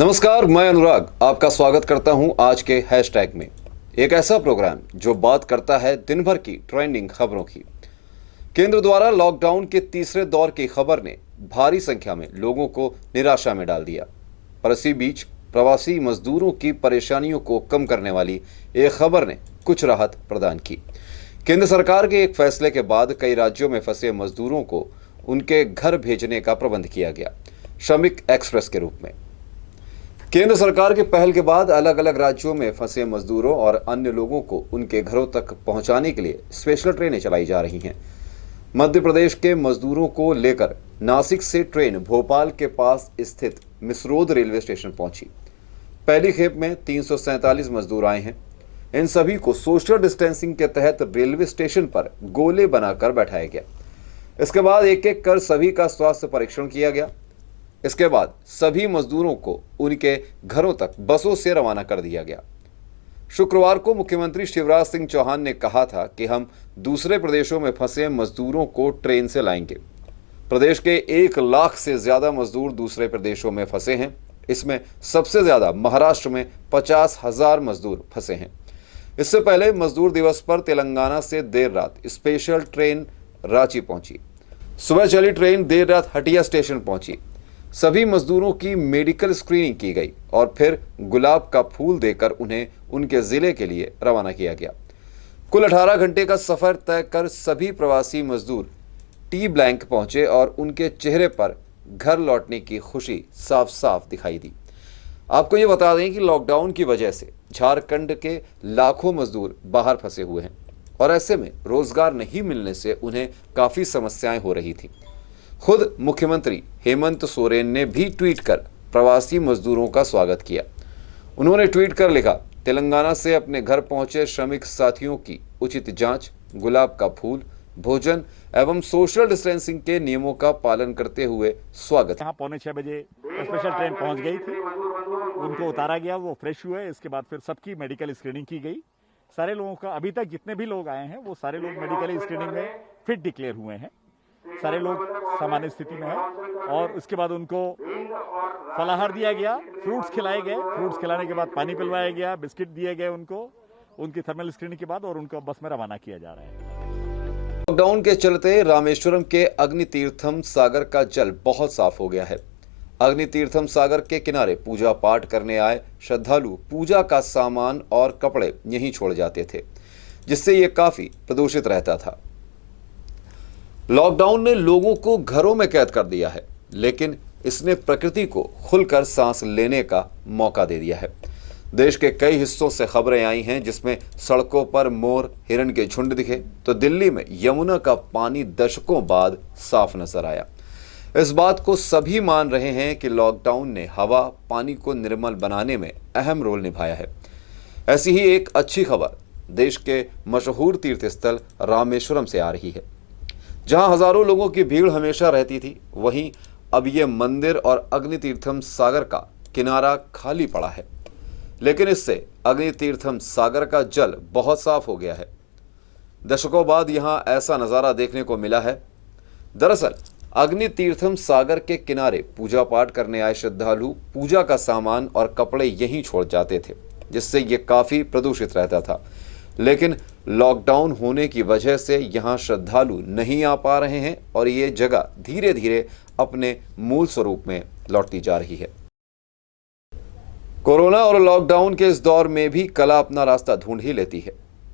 नमस्कार, मैं अनुराग आपका स्वागत करता हूं आज के हैशटैग में। एक ऐसा प्रोग्राम जो बात करता है दिन भर की ट्रेंडिंग खबरों की। केंद्र द्वारा लॉकडाउन के तीसरे दौर की खबर ने भारी संख्या में लोगों को निराशा में डाल दिया, पर इसी बीच प्रवासी मजदूरों की परेशानियों को कम करने वाली एक खबर ने कुछ राहत प्रदान की। केंद्र सरकार के एक फैसले के बाद कई राज्यों में फंसे मजदूरों को उनके घर भेजने का प्रबंध किया गया, श्रमिक एक्सप्रेस के रूप में। केंद्र सरकार के पहल के बाद अलग अलग राज्यों में फंसे मजदूरों और अन्य लोगों को उनके घरों तक पहुंचाने के लिए स्पेशल ट्रेनें चलाई जा रही हैं। मध्य प्रदेश के मजदूरों को लेकर नासिक से ट्रेन भोपाल के पास स्थित मिसरोद रेलवे स्टेशन पहुंची। पहली खेप में 347 मजदूर आए हैं। इन सभी को सोशल डिस्टेंसिंग के तहत रेलवे स्टेशन पर गोले बनाकर बैठाया गया। इसके बाद एक एक कर सभी का स्वास्थ्य परीक्षण किया गया। इसके बाद सभी मजदूरों को उनके घरों तक बसों से रवाना कर दिया गया। शुक्रवार को मुख्यमंत्री शिवराज सिंह चौहान ने कहा था कि हम दूसरे प्रदेशों में फंसे मजदूरों को ट्रेन से लाएंगे। प्रदेश के 1 लाख से ज्यादा मजदूर दूसरे प्रदेशों में फंसे हैं। इसमें सबसे ज्यादा महाराष्ट्र में 50,000 मजदूर फंसे हैं। इससे पहले मजदूर दिवस पर तेलंगाना से देर रात स्पेशल ट्रेन रांची पहुंची। सुबह चली ट्रेन देर रात हटिया स्टेशन पहुंची। सभी मजदूरों की मेडिकल स्क्रीनिंग की गई और फिर गुलाब का फूल देकर उन्हें उनके जिले के लिए रवाना किया गया। कुल 18 घंटे का सफर तय कर सभी प्रवासी मजदूर टी ब्लैंक पहुंचे और उनके चेहरे पर घर लौटने की खुशी साफ साफ दिखाई दी। आपको ये बता दें कि लॉकडाउन की वजह से झारखंड के लाखों मजदूर बाहर फंसे हुए हैं और ऐसे में रोजगार नहीं मिलने से उन्हें काफी समस्याएं हो रही थी। खुद मुख्यमंत्री हेमंत सोरेन ने भी ट्वीट कर प्रवासी मजदूरों का स्वागत किया। उन्होंने ट्वीट कर लिखा, तेलंगाना से अपने घर पहुंचे श्रमिक साथियों की उचित जांच, गुलाब का फूल, भोजन एवं सोशल डिस्टेंसिंग के नियमों का पालन करते हुए स्वागत। यहाँ 5:45 बजे स्पेशल ट्रेन पहुंच गई थी। उनको उतारा गया, वो फ्रेश हुए। इसके बाद फिर सबकी मेडिकल स्क्रीनिंग की गई। सारे लोगों का, अभी तक जितने भी लोग आए हैं वो सारे लोग मेडिकल स्क्रीनिंग में फिट डिक्लेयर हुए हैं। सारे लोग सामान्य स्थिति में हैं और उसके बाद उनको फलाहार दिया गया, फ्रूट्स खिलाए गए। फ्रूट्स खिलाने के बाद पानी पिलवाया गया, बिस्किट दिए गए उनको, उनकी थर्मल स्क्रीनिंग के बाद, और उनको बस में रवाना किया जा रहा है। लॉकडाउन के चलते रामेश्वरम के अग्नि तीर्थम सागर का जल बहुत साफ हो गया है। अग्नि तीर्थम सागर के किनारे पूजा पाठ करने आए श्रद्धालु पूजा का सामान और कपड़े यहीं छोड़ जाते थे, जिससे ये काफी प्रदूषित रहता था। लॉकडाउन ने लोगों को घरों में कैद कर दिया है, लेकिन इसने प्रकृति को खुलकर सांस लेने का मौका दे दिया है। देश के कई हिस्सों से खबरें आई हैं जिसमें सड़कों पर मोर, हिरण के झुंड दिखे, तो दिल्ली में यमुना का पानी दशकों बाद साफ नजर आया। इस बात को सभी मान रहे हैं कि लॉकडाउन ने हवा, पानी को निर्मल बनाने में अहम रोल निभाया है। ऐसी ही एक अच्छी खबर देश के मशहूर तीर्थस्थल रामेश्वरम से आ रही है। जहां हजारों लोगों की भीड़ हमेशा रहती थी, वहीं अब ये मंदिर और अग्नि तीर्थम सागर का किनारा खाली पड़ा है। लेकिन इससे अग्नि तीर्थम सागर का जल बहुत साफ हो गया है। दशकों बाद यहां ऐसा नजारा देखने को मिला है। दरअसल अग्नि तीर्थम सागर के किनारे पूजा पाठ करने आए श्रद्धालु पूजा का सामान और कपड़े यहीं छोड़ जाते थे, जिससे ये काफी प्रदूषित रहता था। लेकिन लॉकडाउन होने की वजह से यहां श्रद्धालु नहीं आ पा रहे हैं और ये जगह धीरे धीरे अपने मूल स्वरूप में लौटती जा रही है। कोरोना और लॉकडाउन के इस दौर में भी कला अपना रास्ता ढूंढ ही लेती है।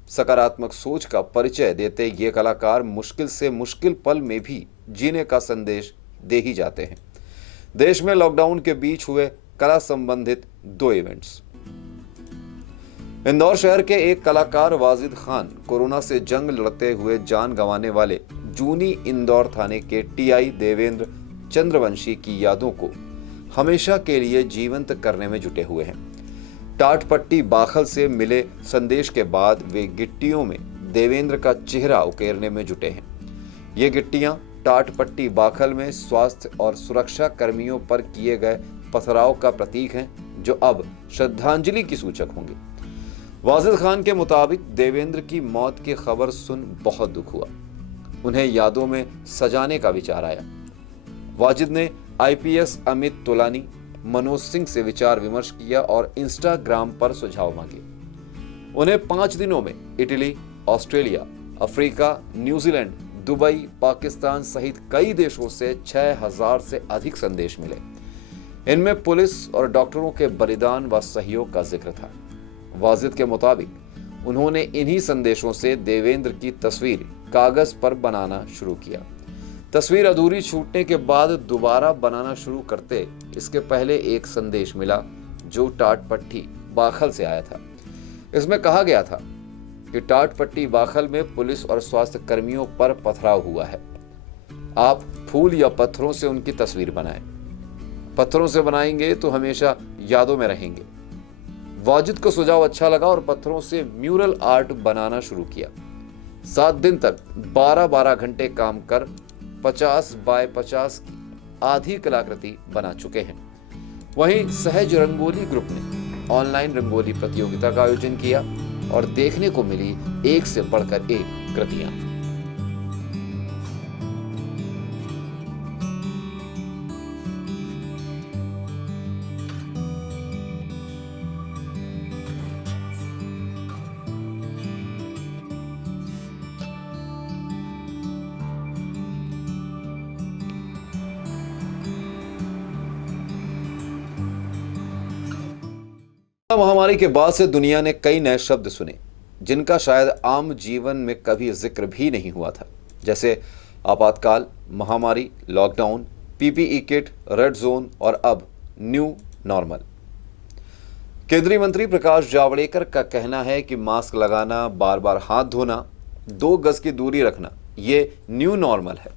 सकारात्मक सोच का परिचय देते ये कलाकार मुश्किल से मुश्किल पल में भी जीने का संदेश दे ही जाते हैं। देश में लॉकडाउन के बीच हुए कला संबंधित 2 इवेंट्स। इंदौर शहर के एक कलाकार वाजिद खान कोरोना से जंग लड़ते हुए जान गंवाने वाले जूनी इंदौर थाने के टीआई देवेंद्र चंद्रवंशी की यादों को हमेशा के लिए जीवंत करने में जुटे हुए हैं। टाटपट्टी बाखल से मिले संदेश के बाद वे गिट्टियों में देवेंद्र का चेहरा उकेरने में जुटे हैं। ये गिट्टियां टाटपट्टी बाखल में स्वास्थ्य और सुरक्षा कर्मियों पर किए गए पथराव का प्रतीक हैं, जो अब श्रद्धांजलि की सूचक होंगे। वाजिद खान के मुताबिक देवेंद्र की मौत की खबर सुन बहुत दुख हुआ। उन्हें यादों में सजाने का विचार आया। वाजिद ने आईपीएस अमित तोलानी, मनोज सिंह से विचार विमर्श किया और इंस्टाग्राम पर सुझाव मांगे। उन्हें 5 दिनों में Italy, Australia, Africa, New Zealand, Dubai, Pakistan सहित कई देशों से 6000 से अधिक संदेश मिले। इनमें पुलिस और डॉक्टरों के बलिदान व सहयोग का जिक्र था। वाजिद के मुताबिक उन्होंने इन्हीं संदेशों से देवेंद्र की तस्वीर कागज पर बनाना शुरू किया। तस्वीर अधूरी छूटने के बाद दोबारा बनाना शुरू करते इसके पहले एक संदेश मिला जो टाटपट्टी बाखल से आया था। इसमें कहा गया था कि टाटपट्टी बाखल में पुलिस और स्वास्थ्य कर्मियों पर पथराव हुआ है। आप फूल या पत्थरों से उनकी तस्वीर बनाएं। पत्थरों से बनाएंगे तो हमेशा यादों में रहेंगे। वाजिद को सुझाव अच्छा लगा और पत्थरों से म्यूरल आर्ट बनाना शुरू किया। 7 दिन तक 12-12 घंटे काम कर 50 बाय 50 की आधी कलाकृति बना चुके हैं। वहीं सहज रंगोली ग्रुप ने ऑनलाइन रंगोली प्रतियोगिता का आयोजन किया और देखने को मिली एक से बढ़कर एक कृतियां। महामारी के बाद से दुनिया ने कई नए शब्द सुने जिनका शायद आम जीवन में कभी जिक्र भी नहीं हुआ था, जैसे आपातकाल, महामारी, lockdown, PPE kit, red zone और अब न्यू नॉर्मल। केंद्रीय मंत्री प्रकाश जावड़ेकर का कहना है कि मास्क लगाना, बार बार हाथ धोना, 2 गज की दूरी रखना ये न्यू नॉर्मल है।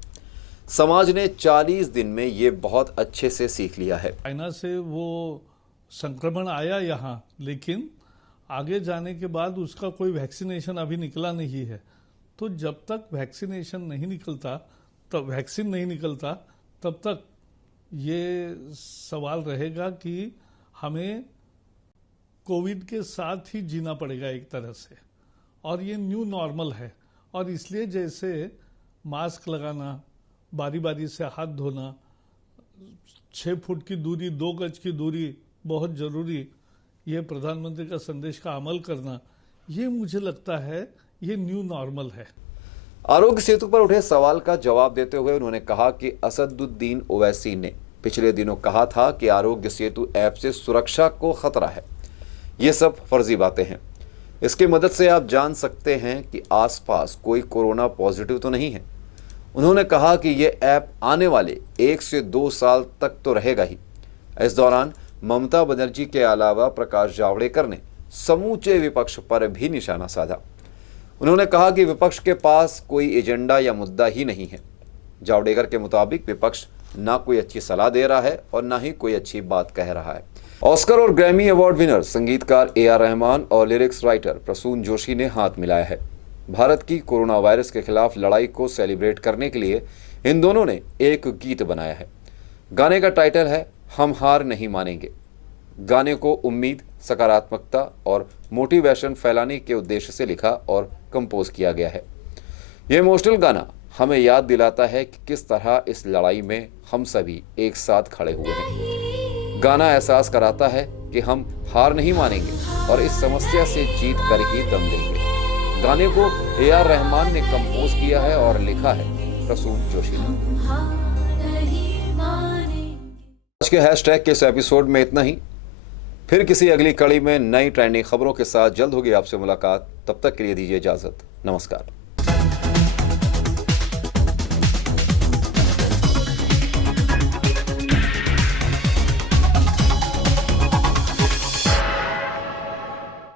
समाज ने 40 दिन में ये बहुत अच्छे से सीख लिया है। चाइना से वो संक्रमण आया यहाँ, लेकिन आगे जाने के बाद उसका कोई वैक्सीनेशन अभी निकला नहीं है। तो जब तक वैक्सीनेशन नहीं निकलता, तब वैक्सीन नहीं निकलता, तब तक ये सवाल रहेगा कि हमें कोविड के साथ ही जीना पड़ेगा एक तरह से, और ये न्यू नॉर्मल है। और इसलिए जैसे मास्क लगाना, बारी बारी से हाथ धोना, 6 फुट की दूरी, 2 गज की दूरी बहुत जरूरी, ये प्रधानमंत्री का संदेश का अमल करना, ये मुझे लगता है ये न्यू नॉर्मल है। आरोग्य सेतु पर उठे सवाल का जवाब देते हुए उन्होंने कहा कि असदुद्दीन ओवैसी ने पिछले दिनों कहा था कि आरोग्य सेतु ऐप से सुरक्षा को खतरा है। ये सब फर्जी बातें हैं। इसकी मदद से आप जान सकते हैं कि आसपास कोई कोरोना पॉजिटिव तो नहीं है। उन्होंने कहा कि ये ऐप आने वाले 1 से 2 साल तक तो रहेगा ही। इस दौरान ममता बनर्जी के अलावा प्रकाश जावड़ेकर ने समूचे विपक्ष पर भी निशाना साधा। उन्होंने कहा कि विपक्ष के पास कोई एजेंडा या मुद्दा ही नहीं है। जावड़ेकर के मुताबिक विपक्ष ना कोई अच्छी सलाह दे रहा है और ना ही कोई अच्छी बात कह रहा है। ऑस्कर और ग्रैमी अवार्ड विनर संगीतकार AR रहमान और लिरिक्स राइटर प्रसून जोशी ने हाथ मिलाया है। भारत की कोरोना वायरस के खिलाफ लड़ाई को सेलिब्रेट करने के लिए इन दोनों ने एक गीत बनाया है। गाने का टाइटल है हम हार नहीं मानेंगे। गाने को उम्मीद, सकारात्मकता और मोटिवेशन फैलाने के उद्देश्य से लिखा और कंपोज किया गया है। यह इमोशनल गाना हमें याद दिलाता है कि किस तरह इस लड़ाई में हम सभी एक साथ खड़े हुए हैं। गाना एहसास कराता है कि हम हार नहीं मानेंगे और इस समस्या से जीत कर ही दम लेंगे। गाने को AR रहमान ने कंपोज किया है और लिखा है प्रसून जोशी ने। आज के हैशटैग के इस एपिसोड में इतना ही। फिर किसी अगली कड़ी में नई ट्रेंडिंग खबरों के साथ जल्द होगी आपसे मुलाकात। तब तक के लिए दीजिए इजाजत। नमस्कार।